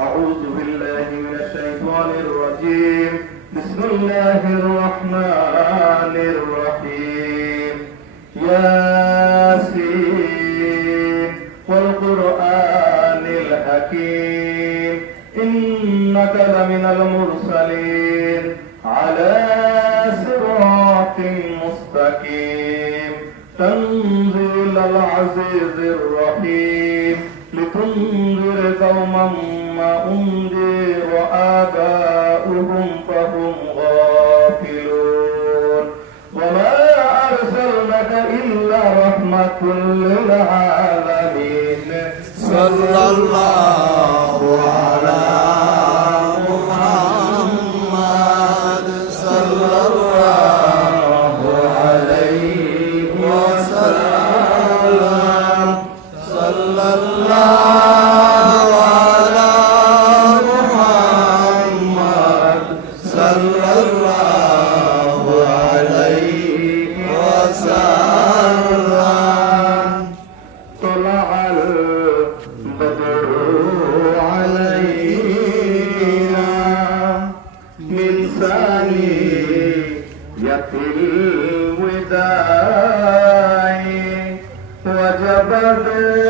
أعوذ بالله من الشيطان الرجيم. بسم الله الرحمن الرحيم. ياسين والقرآن الحكيم. إنك لمن المرسلين. على صراط مستقيم. تنزيل العزيز الرحيم. لتنذر قوما ما أنذر آباؤهم فهم غافلون. وما أرسلناك إلا رحمة للعالمين. صلى الله على Amen.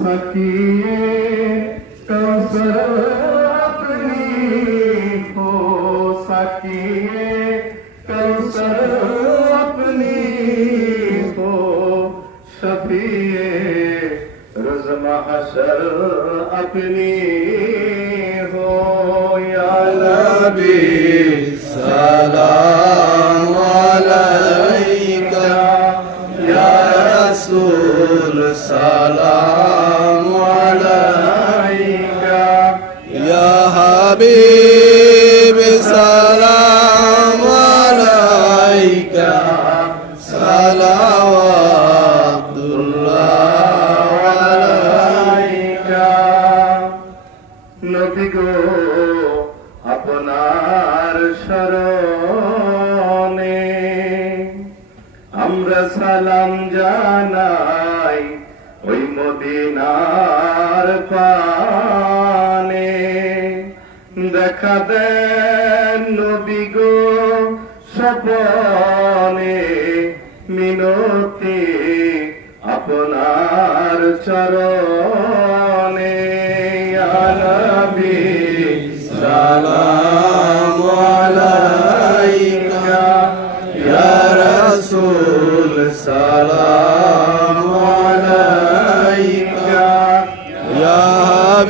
سکیے کوثر اپنی ہو سکیے کوثر اپنی ہو شفیے رز محشر اپنی ہو یا نبی۔ رسول سلام عليك يا حبيب سلام عليك صلوات الله عليك নবী গো আপনার শরণে আমরা সালাম জানাই ওই মদিনার পানে। দেখা দেন নবী গো স্বপনে। মিনতি আপনার চরণে। ইয়া নবী